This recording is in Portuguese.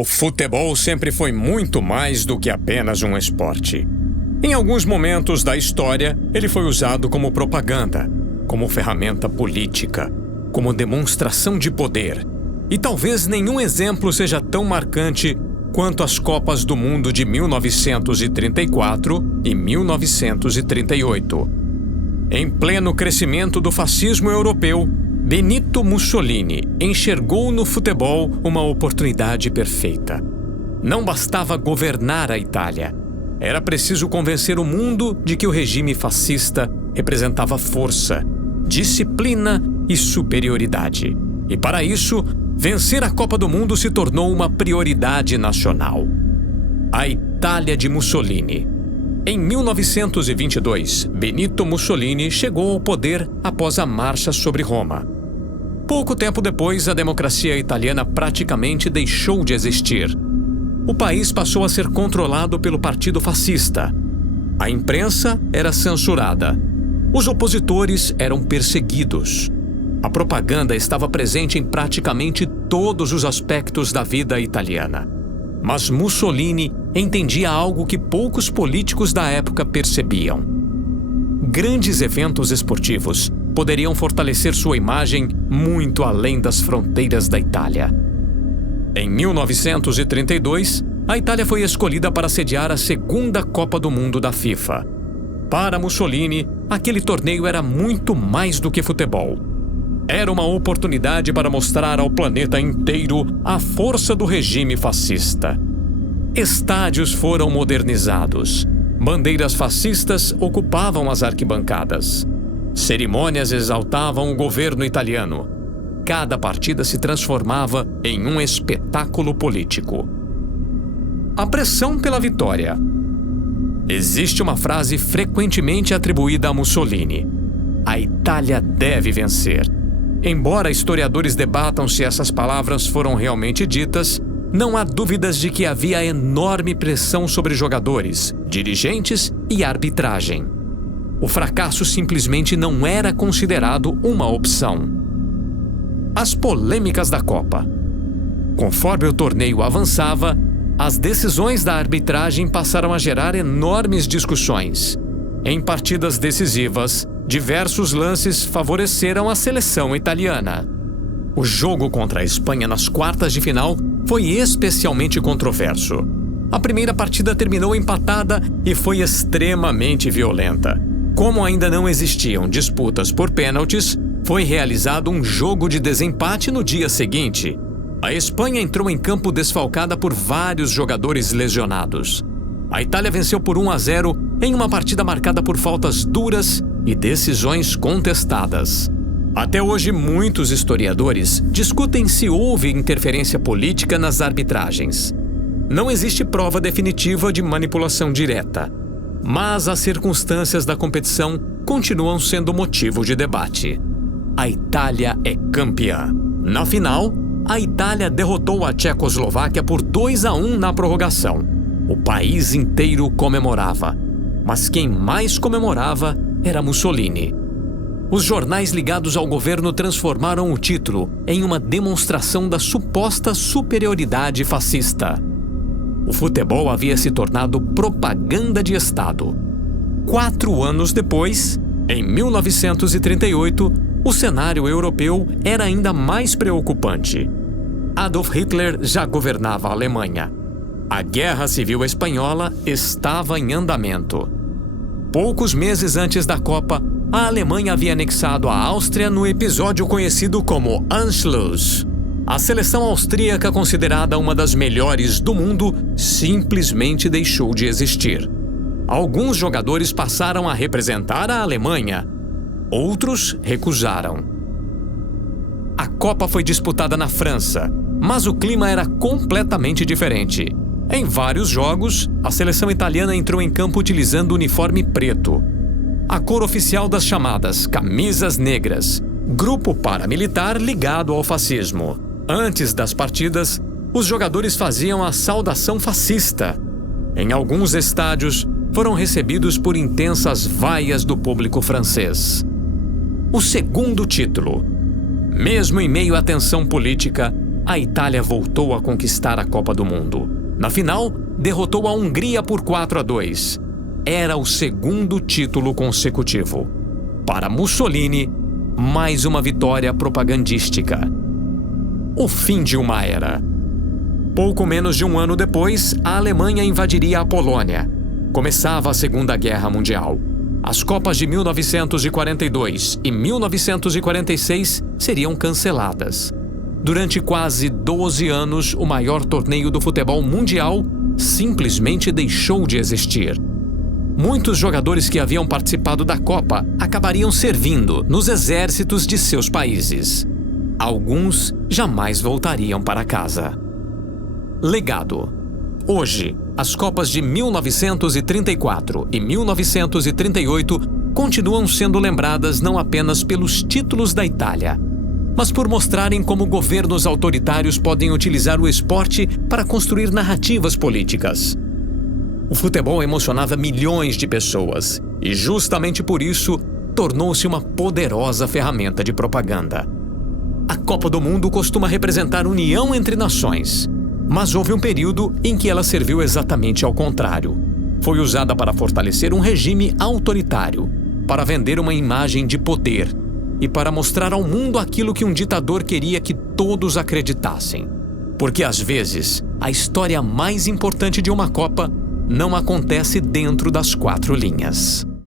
O futebol sempre foi muito mais do que apenas um esporte. Em alguns momentos da história, ele foi usado como propaganda, como ferramenta política, como demonstração de poder. E talvez nenhum exemplo seja tão marcante quanto as Copas do Mundo de 1934 e 1938. Em pleno crescimento do fascismo europeu, Benito Mussolini enxergou no futebol uma oportunidade perfeita. Não bastava governar a Itália. Era preciso convencer o mundo de que o regime fascista representava força, disciplina e superioridade. E para isso, vencer a Copa do Mundo se tornou uma prioridade nacional. A Itália de Mussolini. Em 1922, Benito Mussolini chegou ao poder após a Marcha sobre Roma. Pouco tempo depois, a democracia italiana praticamente deixou de existir. O país passou a ser controlado pelo Partido Fascista. A imprensa era censurada. Os opositores eram perseguidos. A propaganda estava presente em praticamente todos os aspectos da vida italiana. Mas Mussolini entendia algo que poucos políticos da época percebiam. Grandes eventos esportivos poderiam fortalecer sua imagem muito além das fronteiras da Itália. Em 1932, a Itália foi escolhida para sediar a segunda Copa do Mundo da FIFA. Para Mussolini, aquele torneio era muito mais do que futebol. Era uma oportunidade para mostrar ao planeta inteiro a força do regime fascista. Estádios foram modernizados. Bandeiras fascistas ocupavam as arquibancadas. Cerimônias exaltavam o governo italiano. Cada partida se transformava em um espetáculo político. A pressão pela vitória. Existe uma frase frequentemente atribuída a Mussolini: a Itália deve vencer. Embora historiadores debatam se essas palavras foram realmente ditas, não há dúvidas de que havia enorme pressão sobre jogadores, dirigentes e arbitragem. O fracasso simplesmente não era considerado uma opção. As polêmicas da Copa. Conforme o torneio avançava, as decisões da arbitragem passaram a gerar enormes discussões. Em partidas decisivas, diversos lances favoreceram a seleção italiana. O jogo contra a Espanha nas quartas de final foi especialmente controverso. A primeira partida terminou empatada e foi extremamente violenta. Como ainda não existiam disputas por pênaltis, foi realizado um jogo de desempate no dia seguinte. A Espanha entrou em campo desfalcada por vários jogadores lesionados. A Itália venceu por 1-0 em uma partida marcada por faltas duras e decisões contestadas. Até hoje, muitos historiadores discutem se houve interferência política nas arbitragens. Não existe prova definitiva de manipulação direta, mas as circunstâncias da competição continuam sendo motivo de debate. A Itália é campeã. Na final, a Itália derrotou a Tchecoslováquia por 2-1 na prorrogação. O país inteiro comemorava, mas quem mais comemorava era Mussolini. Os jornais ligados ao governo transformaram o título em uma demonstração da suposta superioridade fascista. O futebol havia se tornado propaganda de Estado. 4 anos depois, em 1938, o cenário europeu era ainda mais preocupante. Adolf Hitler já governava a Alemanha. A Guerra Civil Espanhola estava em andamento. Poucos meses antes da Copa, a Alemanha havia anexado a Áustria no episódio conhecido como Anschluss. A seleção austríaca, considerada uma das melhores do mundo, simplesmente deixou de existir. Alguns jogadores passaram a representar a Alemanha. Outros recusaram. A Copa foi disputada na França, mas o clima era completamente diferente. Em vários jogos, a seleção italiana entrou em campo utilizando o uniforme preto, a cor oficial das chamadas camisas negras, grupo paramilitar ligado ao fascismo. Antes das partidas, os jogadores faziam a saudação fascista. Em alguns estádios, foram recebidos por intensas vaias do público francês. O segundo título. Mesmo em meio à tensão política, a Itália voltou a conquistar a Copa do Mundo. Na final, derrotou a Hungria por 4-2. Era o segundo título consecutivo. Para Mussolini, mais uma vitória propagandística. O fim de uma era. Pouco menos de um ano depois, a Alemanha invadiria a Polônia. Começava a Segunda Guerra Mundial. As Copas de 1942 e 1946 seriam canceladas. Durante quase 12 anos, o maior torneio do futebol mundial simplesmente deixou de existir. Muitos jogadores que haviam participado da Copa acabariam servindo nos exércitos de seus países. Alguns jamais voltariam para casa. Legado. Hoje, as Copas de 1934 e 1938 continuam sendo lembradas não apenas pelos títulos da Itália, mas por mostrarem como governos autoritários podem utilizar o esporte para construir narrativas políticas. O futebol emocionava milhões de pessoas e, justamente por isso, tornou-se uma poderosa ferramenta de propaganda. A Copa do Mundo costuma representar união entre nações, mas houve um período em que ela serviu exatamente ao contrário. Foi usada para fortalecer um regime autoritário, para vender uma imagem de poder e para mostrar ao mundo aquilo que um ditador queria que todos acreditassem. Porque, às vezes, a história mais importante de uma Copa não acontece dentro das quatro linhas.